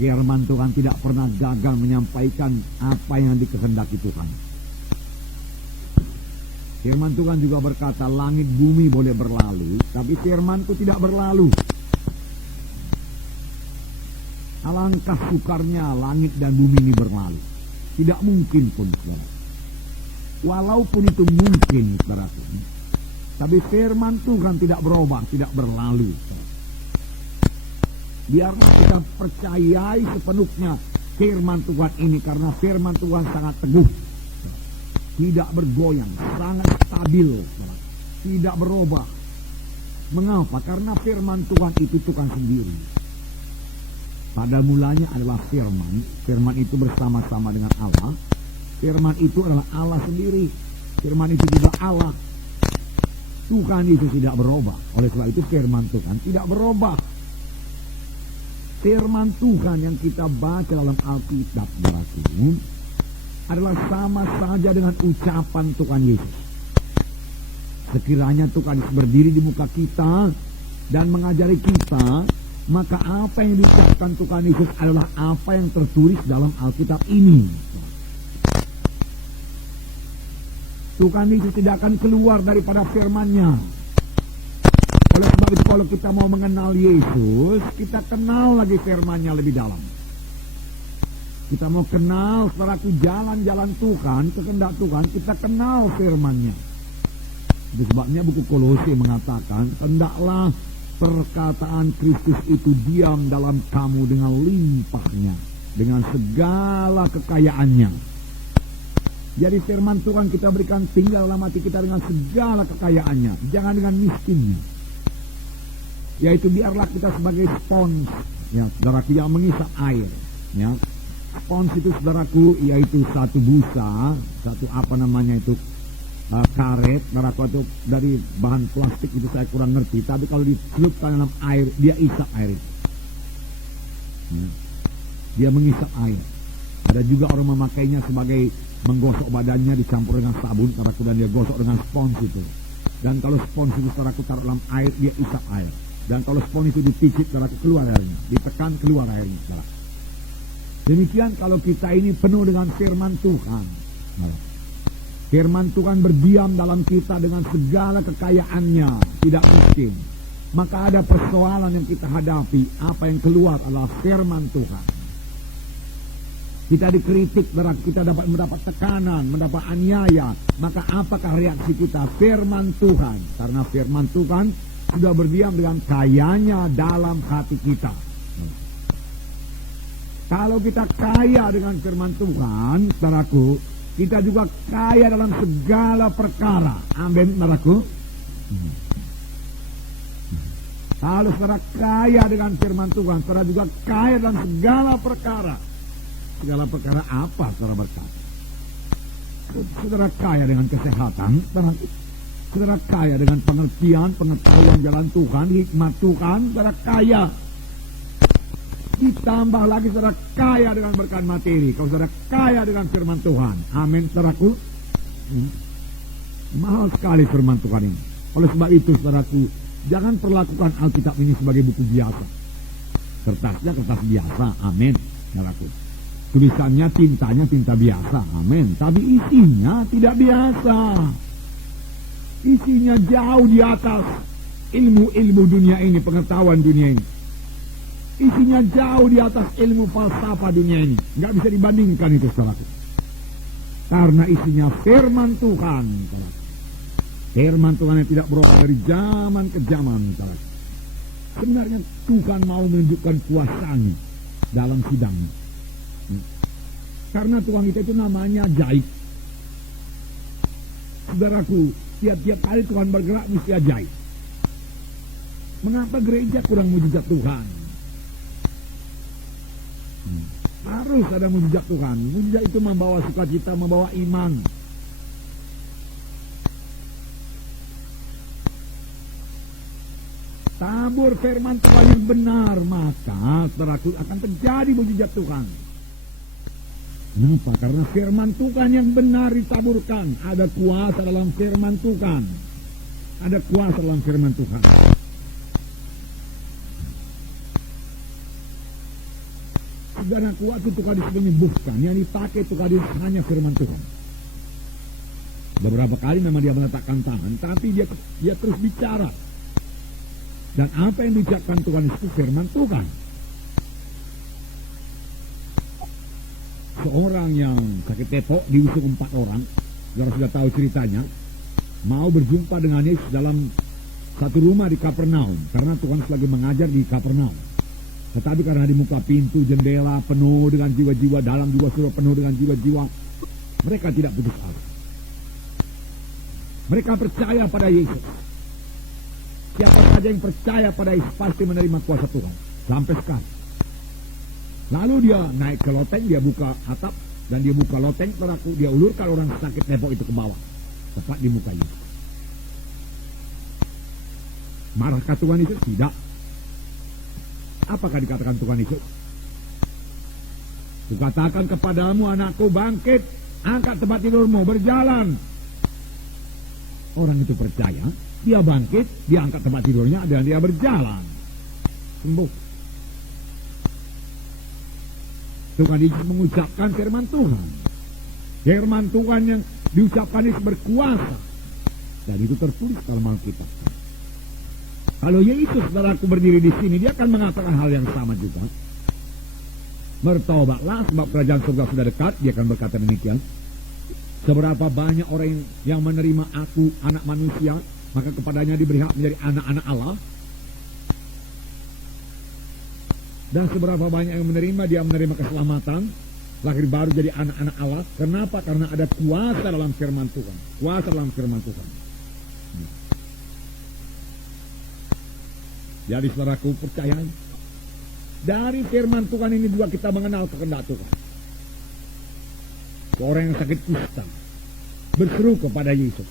Firman Tuhan tidak pernah gagal menyampaikan apa yang dikehendaki Tuhan. Firman Tuhan juga berkata, langit bumi boleh berlalu, tapi firman-Ku tidak berlalu. Alangkah sukarnya langit dan bumi ini berlalu. Tidak mungkin pun, saudara. Walaupun itu mungkin, saudara, tapi firman Tuhan tidak berubah, tidak berlalu. Biarlah kita percayai sepenuhnya firman Tuhan ini, karena firman Tuhan sangat teguh, tidak bergoyang, sangat stabil, tidak berubah. Mengapa? Karena firman Tuhan itu Tuhan sendiri. Pada mulanya adalah firman. Firman itu bersama-sama dengan Allah. Firman itu adalah Allah sendiri. Firman itu juga Allah. Tuhan itu tidak berubah. Oleh sebab itu firman Tuhan tidak berubah. Firman Tuhan yang kita baca dalam Alkitab adalah sama saja dengan ucapan Tuhan Yesus. Sekiranya Tuhan Yesus berdiri di muka kita dan mengajari kita, maka apa yang diucapkan Tuhan Yesus adalah apa yang tertulis dalam Alkitab ini. Tuhan Yesus tidak akan keluar daripada firman-Nya. Oleh sebab itu kalau kita mau mengenal Yesus, kita kenal lagi firman-Nya lebih dalam. Kita mau kenal selaku jalan-jalan Tuhan, kehendak Tuhan, kita kenal firman-Nya. Itu sebabnya buku Kolose mengatakan, hendaklah perkataan Kristus itu diam dalam kamu dengan limpahnya, dengan segala kekayaannya. Jadi firman Tuhan kita berikan tinggal dalam hati kita dengan segala kekayaannya, jangan dengan miskinnya. Yaitu biarlah kita sebagai spons, ya, saudaraku, yang mengisap air, ya. Spons itu, saudaraku, yaitu satu busa, satu karet, saudaraku, itu dari bahan plastik, itu saya kurang ngerti, tapi kalau dicelupkan dalam air, dia isap air itu. Ya. Dia mengisap air. Ada juga orang memakainya sebagai menggosok badannya dicampur dengan sabun, saudaraku, dan dia gosok dengan spons itu. Dan kalau spons itu, saudaraku, taruh dalam air, dia isap air. Dan kalau spons itu dipicit, saudaraku, keluar airnya, ditekan keluar airnya, saudara. Demikian kalau kita ini penuh dengan firman Tuhan. Firman Tuhan berdiam dalam kita dengan segala kekayaannya, tidak miskin. Maka ada persoalan yang kita hadapi, apa yang keluar adalah firman Tuhan. Kita dikritik, kita dapat mendapat tekanan, mendapat aniaya. Maka apakah reaksi kita? Firman Tuhan. Karena firman Tuhan sudah berdiam dengan kayanya dalam hati kita. Kalau kita kaya dengan firman Tuhan, saudaraku, kita juga kaya dalam segala perkara. Amin, saudaraku. Kalau saudara kaya dengan firman Tuhan, saudara juga kaya dalam segala perkara. Segala perkara apa, saudara berkata? Saudara kaya dengan kesehatan, saudara kaya dengan pengertian, pengetahuan jalan Tuhan, hikmat Tuhan, saudara kaya. Ditambah lagi saudara kaya dengan berkat materi. Kalau saudara kaya dengan firman Tuhan. Amin, saudaraku. Mahal sekali firman Tuhan ini. Oleh sebab itu, saudaraku, jangan perlakukan Alkitab ini sebagai buku biasa. Kertasnya kertas biasa. Amin, saudaraku. Tulisannya, tintanya tinta biasa. Amin. Tapi isinya tidak biasa. Isinya jauh di atas ilmu-ilmu dunia ini, pengetahuan dunia ini. Isinya jauh di atas ilmu falsafah dunia ini. Nggak bisa dibandingkan itu, saudaraku. Karena isinya firman Tuhan, saudaraku. Firman Tuhan yang tidak berubah dari zaman ke zaman, saudaraku. Sebenarnya Tuhan mau menunjukkan kuasanya dalam sidangnya. Karena Tuhan itu namanya ajaib. Saudaraku, tiap-tiap kali Tuhan bergerak mesti ajaib. Mengapa gereja kurang mujizat Tuhan? Harus ada mujizat Tuhan. Mujizat itu membawa sukacita, membawa iman. Tabur firman Tuhan yang benar, maka saudaraku akan terjadi mujizat Tuhan. Kenapa? Karena firman Tuhan yang benar ditaburkan. Ada kuasa dalam firman Tuhan. Ada kuasa dalam firman Tuhan. Saudaraku, waktu Tuhan Yesus menyembuhkan, yang dipakai Tuhan Yesus hanya firman Tuhan. Beberapa kali memang dia meletakkan tangan, tapi dia terus bicara. Dan apa yang diucapkan Tuhan Yesus itu firman Tuhan. Seorang yang sakit tepok diusung 4 orang, saudara sudah tahu ceritanya, mau berjumpa dengan Yesus dalam satu rumah di Kapernaum, karena Tuhan lagi mengajar di Kapernaum. Tetapi karena di muka pintu jendela penuh dengan jiwa-jiwa, dalam juga sudah penuh dengan jiwa-jiwa, mereka tidak putus asa. Mereka percaya pada Yesus. Siapa saja yang percaya pada Yesus pasti menerima kuasa Tuhan. Sampai sekarang. Lalu dia naik ke loteng, dia buka atap, dan dia buka loteng, dia ulurkan orang sakit tepok itu ke bawah. Tepat di muka Yesus. Marahkah Tuhan Yesus? Tidak. Apakah dikatakan Tuhan Yesus? Kukatakan kepadamu, anakku, bangkit, angkat tempat tidurmu, berjalan. Orang itu percaya, dia bangkit, dia angkat tempat tidurnya, dan dia berjalan. Sembuh. Tuhan Yesus mengucapkan firman Tuhan. Firman Tuhan yang diucapkan Yesus berkuasa. Dan itu tertulis dalam Alkitab. Kalau Yesus, saudaraku, berdiri di sini, dia akan mengatakan hal yang sama juga. Bertobatlah, sebab kerajaan surga sudah dekat. Dia akan berkata demikian. Seberapa banyak orang yang menerima aku, anak manusia, maka kepadanya diberi hak menjadi anak-anak Allah. Dan seberapa banyak yang menerima, dia menerima keselamatan, lahir baru jadi anak-anak Allah. Kenapa? Karena ada kuasa dalam firman Tuhan. Kuasa dalam firman Tuhan. Jadi saudaraku, percayai. Dari firman Tuhan ini juga kita mengenal kehendak Tuhan. Orang yang sakit kusta berseru kepada Yesus.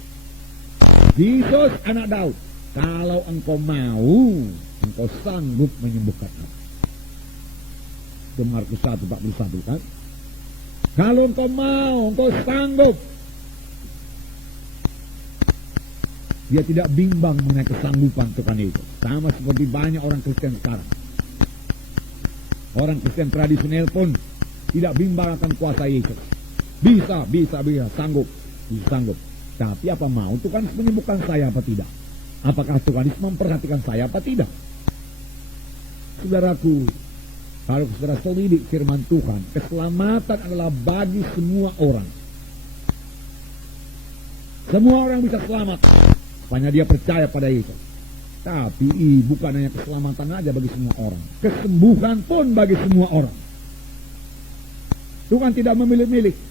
Yesus, anak Daud, kalau engkau mau, engkau sanggup menyembuhkan aku. Itu Markus 1:41 kan? Kalau engkau mau, engkau sanggup. Dia tidak bimbang mengenai kesanggupan Tuhan itu. Sama seperti banyak orang Kristen sekarang. Orang Kristen tradisional pun tidak bimbang akan kuasa Yesus. Bisa, sanggup. Tapi apa mau Tuhan menyembuhkan saya apa tidak? Apakah Tuhan memperhatikan saya apa tidak? Saudaraku, kalau saudara selidik firman Tuhan, keselamatan adalah bagi semua orang. Semua orang bisa selamat, hanya dia percaya pada Yesus. Tapi bukan hanya keselamatan aja bagi semua orang, kesembuhan pun bagi semua orang. Tuhan tidak memilih-milih.